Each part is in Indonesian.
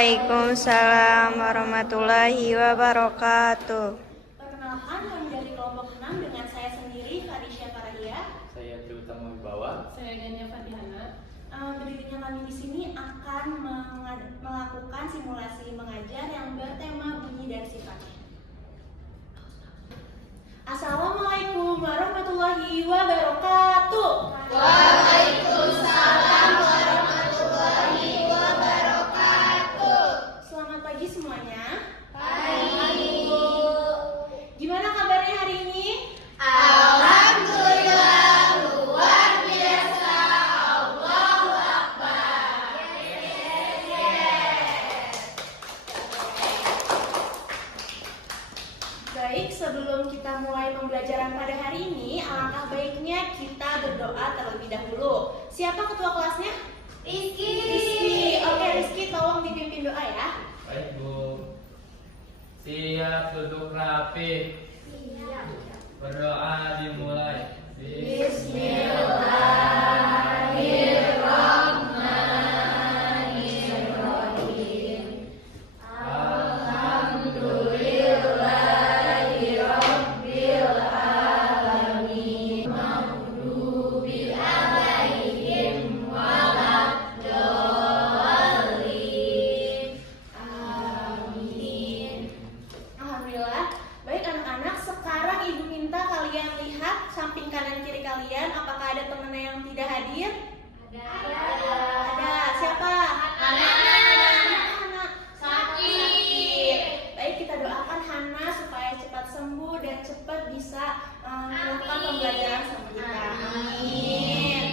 Waalaikumsalam warahmatullahi wabarakatuh. Perkenalkan, kami dari kelompok 6 dengan saya sendiri, Farisya Farahia. Saya Triutama Wibawa. Saya Dania Fadihana. Berdirinya kami di sini akan melakukan simulasi mengajar yang bertema bunyi dan sifatnya. Assalamualaikum warahmatullahi wabarakatuh. Waalaikumsalam warahmatullahi wabarakatuh. Selamat pagi semuanya. Pagi. Gimana kabarnya hari ini? Alhamdulillah, luar biasa. Allahu Akbar. Baik, sebelum kita mulai pembelajaran pada hari ini, alangkah baiknya kita berdoa terlebih dahulu. Siapa ketua kelasnya? Rizky. Rizky. Oke, Rizky tolong dipimpin doa ya. Baik Bu. Siap duduk rapi. Berdoa dimulai. Bismillahirrahmanirrahim. Alhamdulillahirabbil alamin. Maghdubi alaihim waladdallin. Amin. Alhamdulillah. Baik anak-anak, sekarang Ibu minta kalian lihat samping kanan kiri kalian. Apakah ada teman yang tidak hadir? Ada. Siapa? Hana. Sakit. Baik, kita doakan Hana supaya cepat sembuh dan cepat bisa melakukan pembelajaran sama kita. Amin.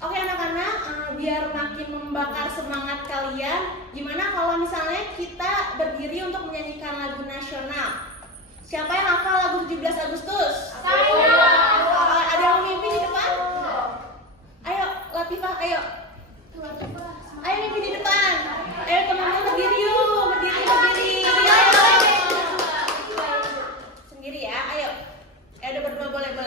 Oke anak-anak, biar makin membakar semangat kalian, gimana kalau misalnya kita berdiri untuk menyanyikan lagu nasional? Siapa yang hafal lagu 17 Agustus? Ada yang memimpin di depan? Ayo, Latifah, ayo. Ayo memimpin di depan. Ayo teman-teman berdiri yuk, berdiri. Ayo. Sendiri ya, ayo. Ada berdua boleh. 17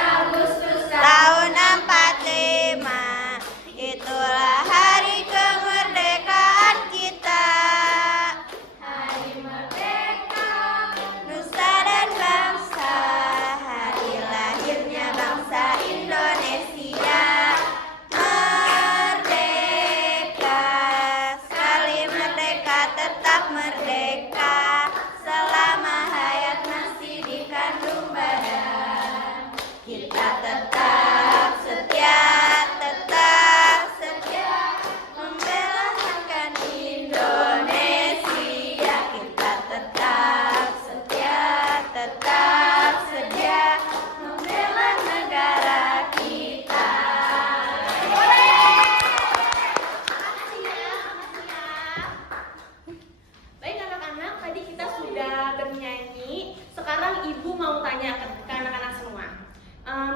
Agustus Tahun 45, itulah hari kemerdekaan kita. Hari Merdeka. Nusa dan bangsa, hari lahirnya bangsa Indonesia. Merdeka, sekali merdeka tetap merdeka. Selama hayat masih dikandung badan, kita tetap setia membela akan Indonesia. Kita tetap setia membela negara kita. Baik anak-anak, tadi kita sudah bernyanyi. Sekarang Ibu mau tanya ke anak-anak semua.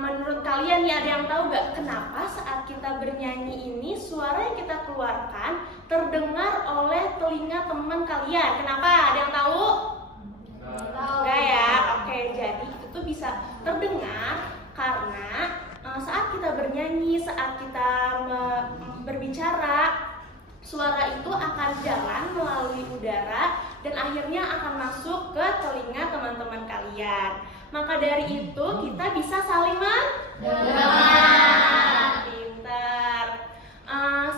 Menurut kalian nih, ada yang tahu gak kenapa saat kita bernyanyi ini suara yang kita keluarkan terdengar oleh telinga teman kalian? Kenapa? Ada yang tahu? Enggak ya? Oke, jadi itu tuh bisa terdengar karena saat kita bernyanyi, saat kita berbicara, suara itu akan jalan melalui udara dan akhirnya akan masuk ke telinga teman-teman kalian. Maka dari itu kita bisa saling mendengar. Pintar.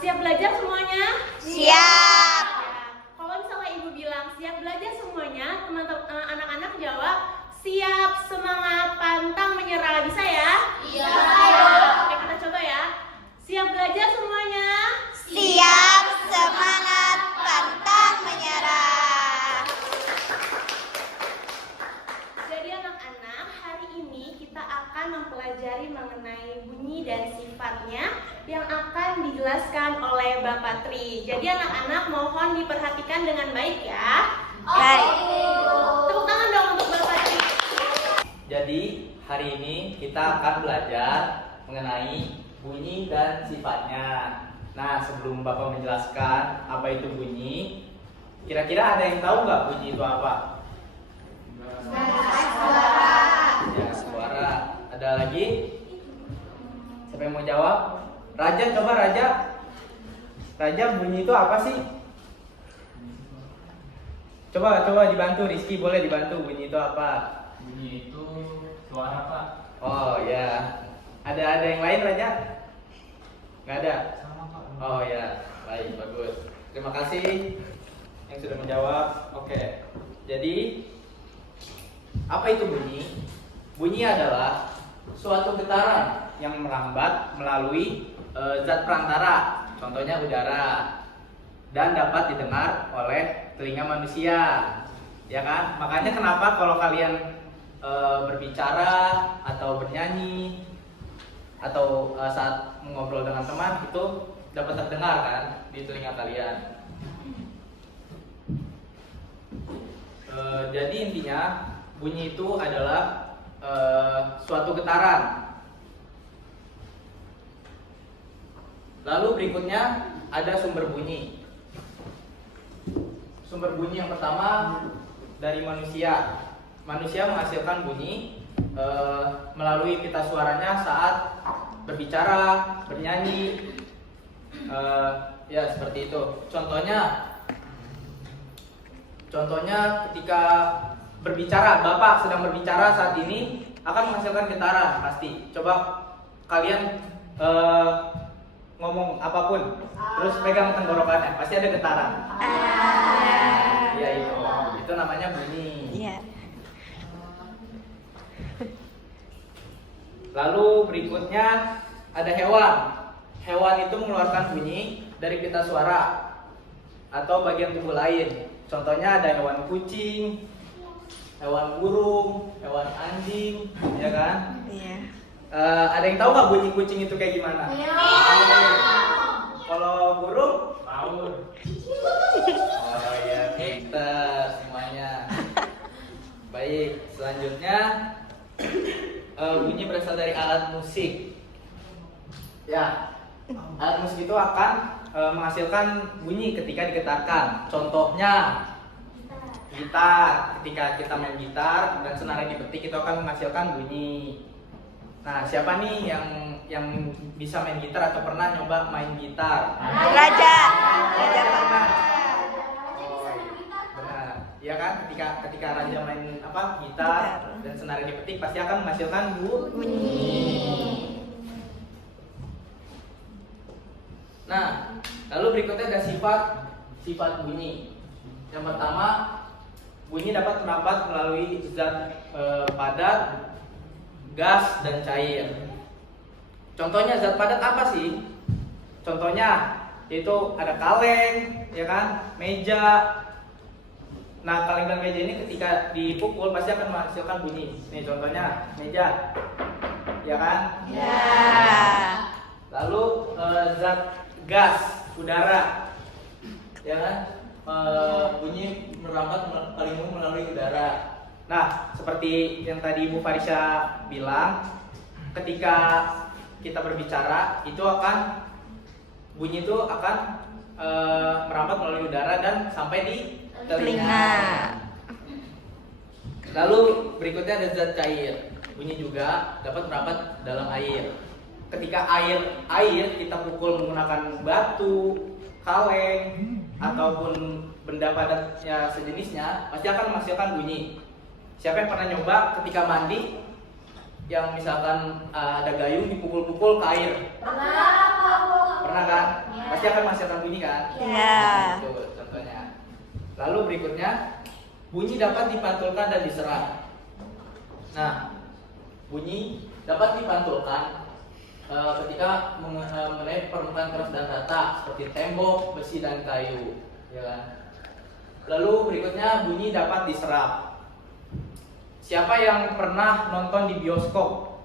Siap belajar semuanya? Siap. Ya. Kalau misalnya Ibu bilang siap belajar semuanya, teman-teman anak-anak jawab siap, semangat, pantang menyerah. Bisa ya? Iya. Oke, kita coba ya. Siap belajar semuanya? Siap, semangat, pantang menyerah. Jadi anak-anak, hari ini kita akan mempelajari mengenai bunyi dan sifatnya yang akan dijelaskan oleh Bapak Tri. Jadi anak-anak mohon diperhatikan dengan baik ya. Baik. Tepuk tangan dong untuk Bapak Tri. Jadi hari ini kita akan belajar mengenai bunyi dan sifatnya. Nah, sebelum Bapak menjelaskan apa itu bunyi, kira-kira ada yang tahu nggak bunyi itu apa? Ya, suara. Ada lagi? Siapa Raja, coba Raja. Raja, bunyi itu apa sih? Coba dibantu, Rizky boleh dibantu, bunyi itu apa? Bunyi itu suara Pak. Oh ya. Ada yang lain Raja? Nggak ada? Sama Pak. Oh ya, baik, bagus. Terima kasih yang sudah menjawab. Oke. Jadi apa itu bunyi? Bunyi adalah suatu getaran yang merambat melalui zat perantara, contohnya udara, dan dapat didengar oleh telinga manusia, ya kan? Makanya kenapa kalau kalian berbicara atau bernyanyi atau saat mengobrol dengan teman itu dapat terdengar kan di telinga kalian. Jadi intinya bunyi itu adalah suatu getaran. Lalu berikutnya ada sumber bunyi. Sumber bunyi yang pertama dari manusia. Manusia menghasilkan bunyi melalui pita suaranya saat berbicara, bernyanyi, ya seperti itu. Contohnya ketika berbicara, Bapak sedang berbicara saat ini akan menghasilkan getaran pasti. Coba kalian ngomong apapun, terus pegang tenggorokannya, pasti ada getaran. Ya itu namanya bunyi. Iya. Lalu berikutnya ada hewan. Hewan itu mengeluarkan bunyi dari pita suara atau bagian tubuh lain. Contohnya ada hewan kucing, hewan burung, hewan anjing, ya kan? Iya. Ada yang tahu nggak bunyi kucing itu kayak gimana? Kalau burung? Tahu. Oh iya, pintar semuanya. Baik, selanjutnya bunyi berasal dari alat musik. Ya, alat musik itu akan menghasilkan bunyi ketika digetarkan. Contohnya gitar. Ketika kita main gitar dan senarnya dipetik itu akan menghasilkan bunyi. Nah, siapa nih yang bisa main gitar atau pernah nyoba main gitar? Raja pernah. Benar. Ya kan? Ketika Raja main gitar dan senarnya dipetik pasti akan menghasilkan bunyi. Nah, lalu berikutnya ada sifat bunyi. Yang pertama, bunyi dapat merambat melalui zat padat, gas, dan cair. Contohnya zat padat apa sih? Contohnya yaitu ada kaleng, ya kan, meja. Nah, kaleng dan meja ini ketika dipukul pasti akan menghasilkan bunyi. Nih contohnya meja, ya kan? Ya. Lalu zat gas, udara, ya kan? Bunyi merambat paling umum melalui udara. Nah, seperti yang tadi Ibu Farisha bilang, ketika kita berbicara itu akan bunyi itu akan merambat melalui udara dan sampai di telinga. Lalu berikutnya ada zat cair. Bunyi juga dapat merambat dalam air. Ketika air kita pukul menggunakan batu, kaleng, ataupun benda padatnya sejenisnya, pasti akan menghasilkan bunyi. Siapa yang pernah nyoba ketika mandi, yang misalkan ada gayung dipukul-pukul ke air? Pernah kan? Pasti akan menghasilkan bunyi kan? Iya. Itu contohnya. Lalu berikutnya, bunyi dapat dipantulkan dan diserap. Nah, bunyi dapat dipantulkan ketika mengenai permukaan keras dan rata seperti tembok, besi, dan kayu, ya kan? Lalu berikutnya bunyi dapat diserap. Siapa yang pernah nonton di bioskop?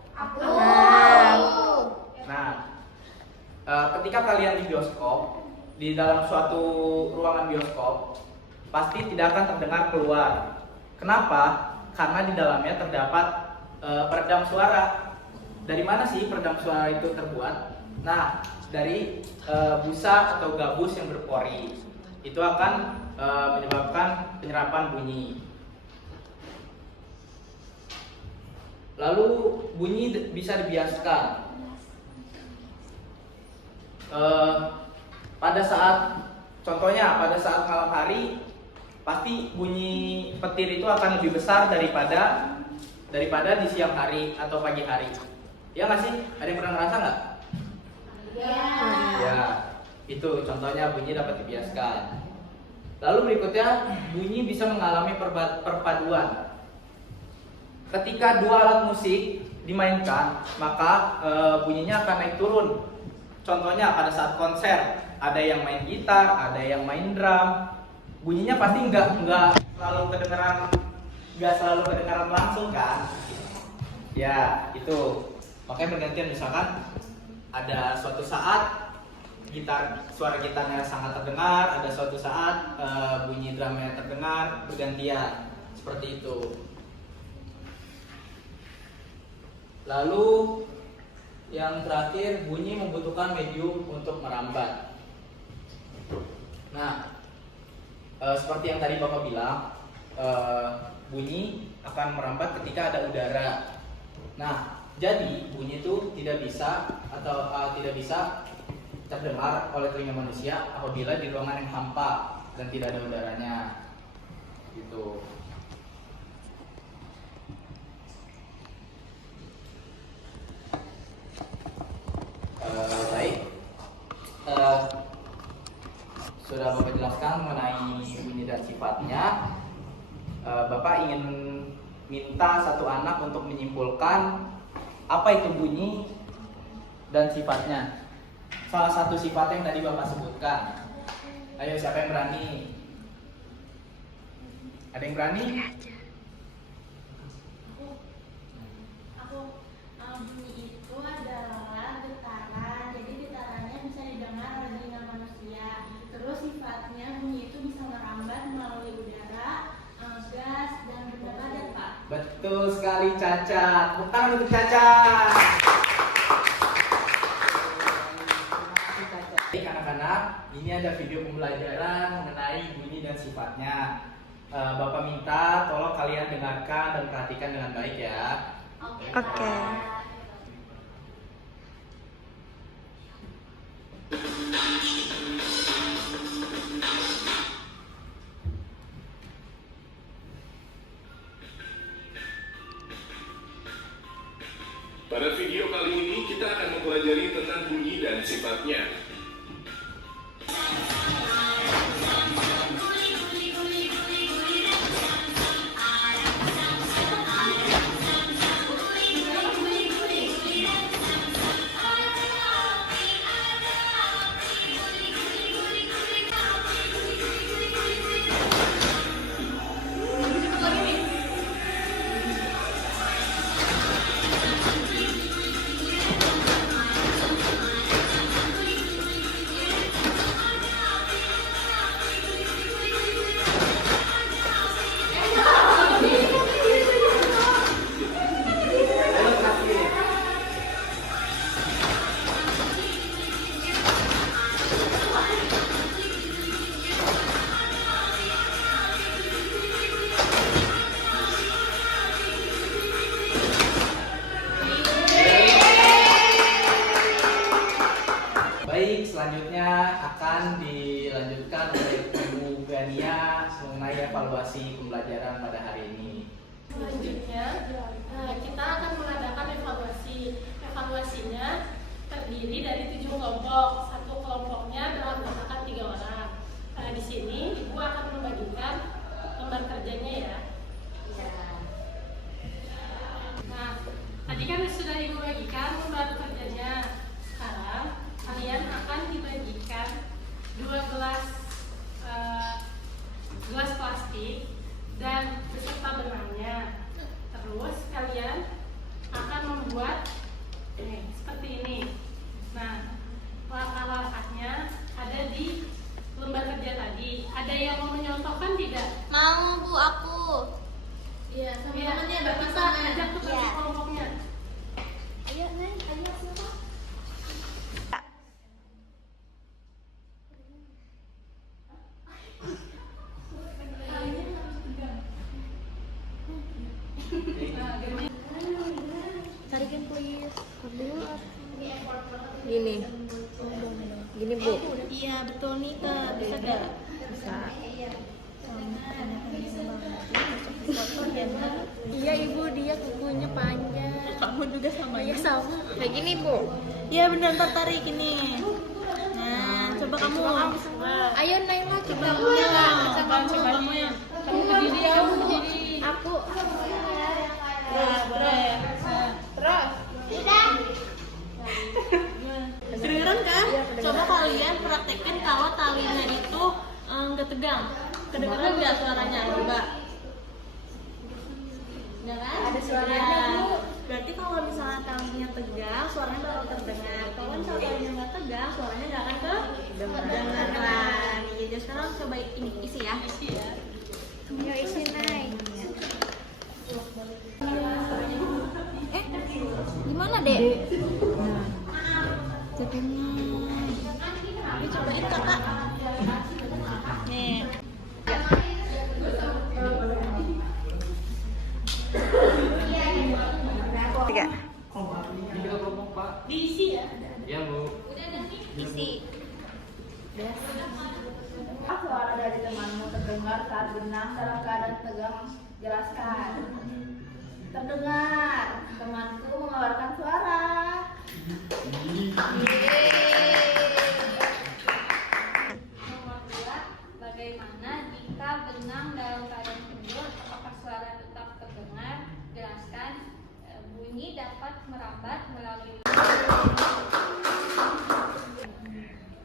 Nah, ketika kalian di bioskop, di dalam suatu ruangan bioskop, pasti tidak akan terdengar keluar. Kenapa? Karena di dalamnya terdapat peredam suara. Dari mana sih peredam suara itu terbuat? Nah, dari busa atau gabus yang berpori. Itu akan menyebabkan penyerapan bunyi. Lalu bunyi bisa dibiaskan. pada saat contohnya pada saat malam hari pasti bunyi petir itu akan lebih besar daripada di siang hari atau pagi hari. Ya nggak sih? Ada yang pernah ngerasa nggak? Ya, itu contohnya bunyi dapat dibiaskan. Lalu berikutnya bunyi bisa mengalami perpaduan. Ketika dua alat musik dimainkan, maka bunyinya akan naik turun. Contohnya pada saat konser, ada yang main gitar, ada yang main drum. Bunyinya pasti nggak selalu kedengaran langsung kan? Ya, itu. Makanya bergantian, misalkan ada suatu saat suara gitarnya sangat terdengar, ada suatu saat bunyi drumnya terdengar, bergantian. Seperti itu. Lalu yang terakhir, bunyi membutuhkan medium untuk merambat. Nah, seperti yang tadi Bapak bilang, bunyi akan merambat ketika ada udara. Nah, jadi bunyi itu tidak bisa terdengar oleh telinga manusia apabila di ruangan yang hampa dan tidak ada udaranya. Gitu. Baik. Sudah Bapak jelaskan mengenai bunyi dan sifatnya. Bapak ingin minta satu anak untuk menyimpulkan apa itu bunyi dan sifatnya. Salah satu sifat yang tadi Bapak sebutkan. Ayo, siapa yang berani? Ada yang berani? Bunyi itu adalah getaran, jadi getarannya bisa didengar oleh telinga manusia. Terus sifatnya bunyi itu bisa merambat melalui udara, gas, dan benda padat, Pak. Betul sekali, Caca. Tepuk tangan untuk Caca. Baik anak-anak, ini ada video pembelajaran mengenai bunyi dan sifatnya. Bapak minta tolong kalian dengarkan dan perhatikan dengan baik ya. Oke. Pada video kali ini kita akan mempelajari tentang bunyi dan sifatnya. Baik, selanjutnya akan dilanjutkan oleh Ibu Gania mengenai evaluasi pembelajaran pada hari ini. Selanjutnya, kita akan mengadakan evaluasi. Evaluasinya terdiri dari 7 kelompok. Satu kelompoknya beranggotakan 3 orang. Di sini Ibu akan membagikan lembar kerjanya ya. Nah, tadi kan sudah Ibu bagikan lembar kerjanya. Sekarang kalian akan dibagikan 2 gelas plastik dan beserta benangnya. Terus Iya ibu, dia kukunya panjang. Kamu juga sama Iya ya? sama. Kayak gini, Bu. Iya benar, ntar tarik ini. Nah, coba kamu. Ayo Naila coba. Coba kamu ya. Kamu berdiri ya, berdiri. Aku. Ya, boleh. Terus. Kedengeran kan? Coba kalian praktekin kalau talinya itu nggak tegang. Kedengeran nggak suaranya? Coba. Udah kan? Ada suaranya. Berarti kalau misalnya talinya tegang, suaranya bakal terdengar. Kalau misalnya talinya nggak tegang, suaranya nggak akan kedengeran. Jadi sekarang coba ini isi ya. Yuk isi naik. Gimana dek? Kedengar. Ini cobain kakak. Nih. Tiga. Tiga kelompok Pak. Diisi ya. Iya Bu. Isi. Suara dari temanmu terdengar saat benang dalam keadaan tegang. Jelaskan. Terdengar. Temanku mengeluarkan suara. Nomor 2, bagaimana jika benang dalam keadaan kendor? Apakah suara tetap terdengar? Jelaskan. Bunyi dapat merambat melalui.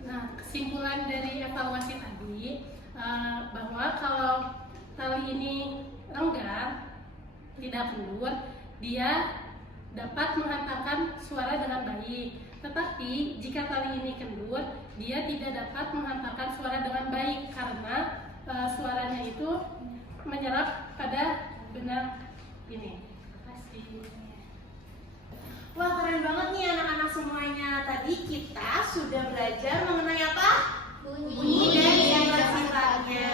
Nah, kesimpulan dari evaluasi tadi bahwa kalau tali ini lenggang, tidak kendur, dia dapat menghantarkan suara dengan baik. Tetapi jika tali ini kendur, dia tidak dapat menghantarkan suara dengan baik karena suaranya itu menyerap pada benang ini. Terima kasih. Wah, keren banget nih anak-anak semuanya. Tadi kita sudah belajar mengenai apa? Bunyi dan sifat-sifatnya.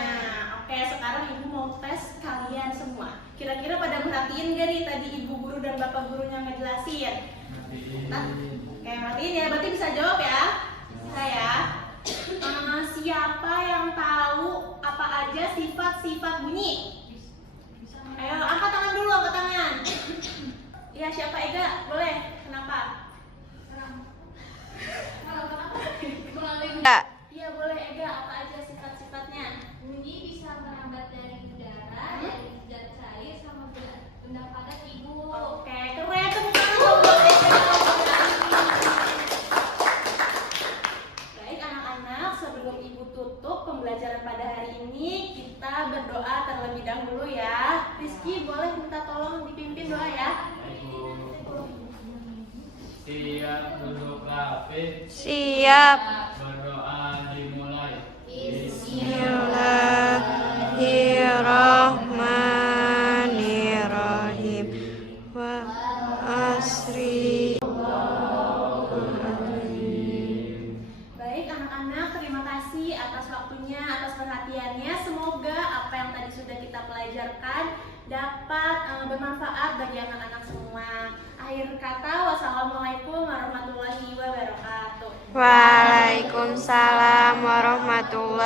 Oke, sekarang ibu mau tes kalian semua. Kira-kira pada merhatiin gak nih tadi ibu guru dan bapak gurunya ngejelasin? Nah, oke, matiin ya. Berarti bisa jawab ya? Bisa ya? Siapa yang tahu apa aja sifat-sifat bunyi? Ayo, angkat tangan dulu, angkat tangan. Iya, siapa Ega? Boleh. Kenapa? Ya. Iya, boleh Ega. Apa aja sifat-sifatnya? Bunyi bisa merambat dari udara, dari zat cair sama benda padat ibu. Oke, keren. Tepuk tangan dong buat Ega. Baik anak-anak, sebelum ibu tutup pembelajaran pada hari ini, kita berdoa terlebih dahulu ya. Rizky, boleh minta tolong dipimpin doa ya? Siap duduk rapi. Siap. Berdoa dimulai. Bismillahirrahmanirrahim. Wa asri. Baik anak-anak, terima kasih atas waktunya, atas perhatiannya. Semoga apa yang tadi sudah kita pelajarkan dapat bermanfaat bagi anak-anak semua. Akhir kata, wassalamualaikum warahmatullahi wabarakatuh. Waalaikumsalam warahmatullahi